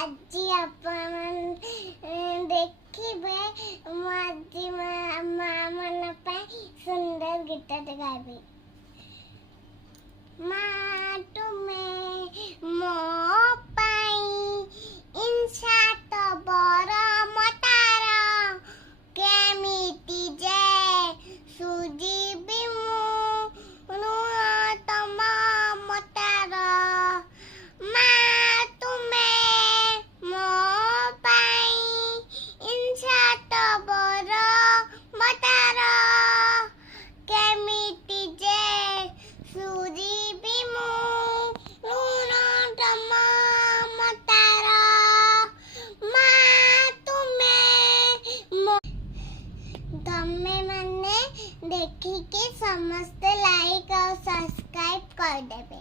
ଆଜି ଆପଣ ଦେଖିବେ ମୁଁ ଆଜି ମା ମାନଙ୍କ ପାଇଁ ସୁନ୍ଦର ଗୀତଟେ ଗାଇବି। ମା ତୁମେ ମୋ ପାଇଁ ଇନସାତ ବର ମତାର କେମିତି ଯେ ସୁଜିବି ମୁଁ ଋଣ ତମ ମତାର। ମା ତୁମେ ମୋ ପାଇଁ ଇନସାତ ବର ମତାର କେମିତି ଯେ ସୁଜିବି ମୁଁ ଋଣ ତମ ମତାର। ମା ତୁମେ ତମେ ମାନେ ଦେଖିକି ସମସ୍ତେ ଲାଇକ୍ ଆଉ ସବସ୍କ୍ରାଇବ କରିଦେବେ।